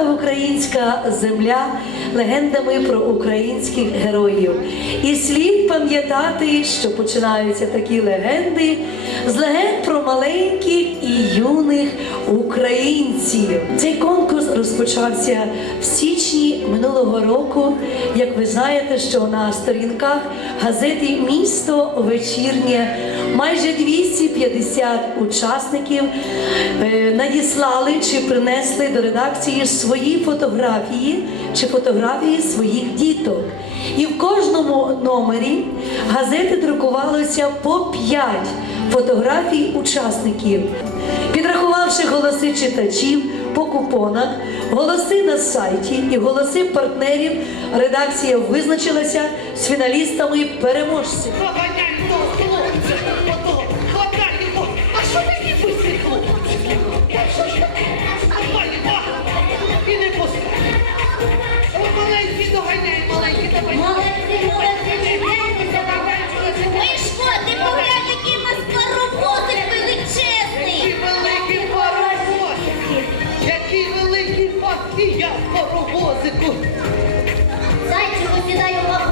багата українська земля легендами про українських героїв. І слід пам'ятати, що починаються такі легенди з легенд про маленьких і юних українців. Цей конкурс розпочався в січні минулого року. Як ви знаєте, що на сторінках газети Місто вечірнє майже 250 учасників е, надіслали чи принесли до редакції свої фотографії чи фотографії своїх діток. І в кожному номері газети друкувалося по 5 фотографій учасників. Підрахувавши голоси читачів по купонах, голоси на сайті і голоси партнерів, редакція визначилася з фіналістами переможців. А що такі бистрі хлопці? В паровозику. Зайчику, сідай у вагончик,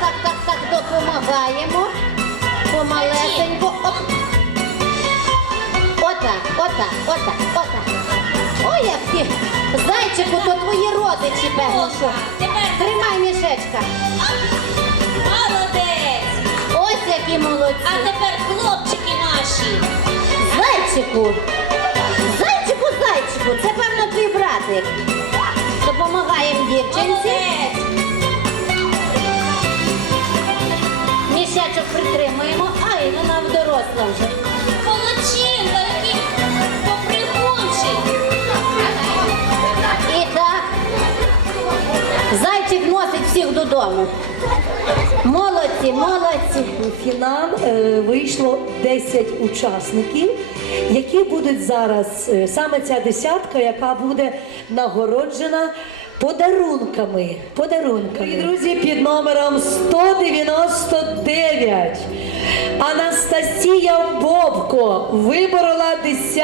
так, так, так, так допомагаємо. Помалесенько. Оп. Отак, отак, отак, отак. Ой, як ти. Зайчику, то твої родичі, певно, що. Тримай мішечка. молодець. Ось які молодці. А тепер хлопчики наші. Зайчику. Зайчику, зайчику, це певно твій братик. Допомагаємо дівчинці. Мішечок притримуємо. Ай, вона доросла вже. Молодчинка, який попригунчик. І так. Зайчик носить всіх додому. Молодці, молодці. У фінал е, вийшло 10 учасників, які будуть зараз е, саме ця десятка, яка буде нагороджена подарунками. Подарунками. Друзі, номером 199 Анастасія Бобко виборола 10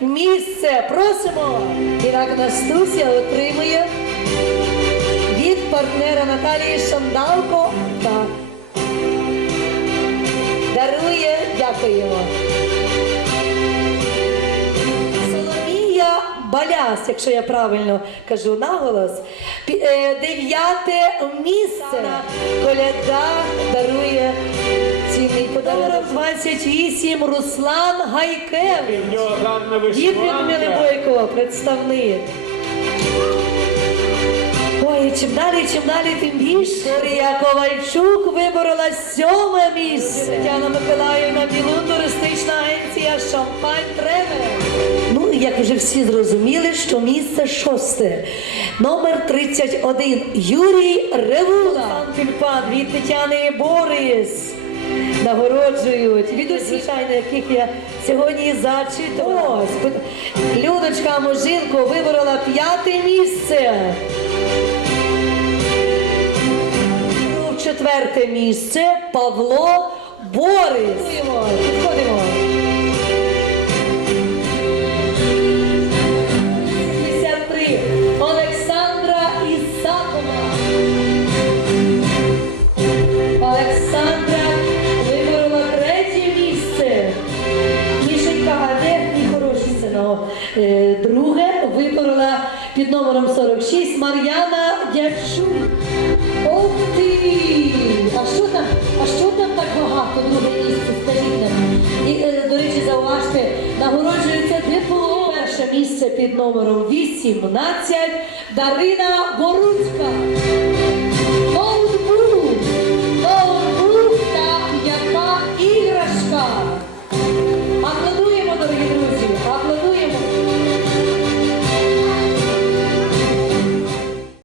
місце. Просимо! І так Настуся отримує від партнера Наталії Шандалко та дарує, дякуємо. Соломія Баляс, якщо я правильно кажу наголос, дев'яте місце. Коляда дарує цінний подарунок 28 Руслан Гайкевич. Людмили. Бойко, представник. Ой, чим далі, чим далі, тим більше. Вікторія Ковальчук виборола сьоме місце. Тетяна Миколаївна Білун, туристична агенція Шампань Тревер. Як вже всі зрозуміли, що місце шосте. Номер 31. Юрій Ревула. Тюльпан від Тетяни Борис. Нагороджують від усіх, яких я сьогодні зачитувала. Людочка Можинко виборола п'яте місце. Четверте місце Павло Борис. Підходимо, під номером 46 Мар'яна Дячук. Ох ти! А що там а що там так багато друге місце? Скажіть. І, е, До речі, зауважте, нагороджується диплом. Перше місце під номером 18 Дарина Боруцька. Ноутбук, та м'яка іграшка. Аплодуємо, дорогі друзі.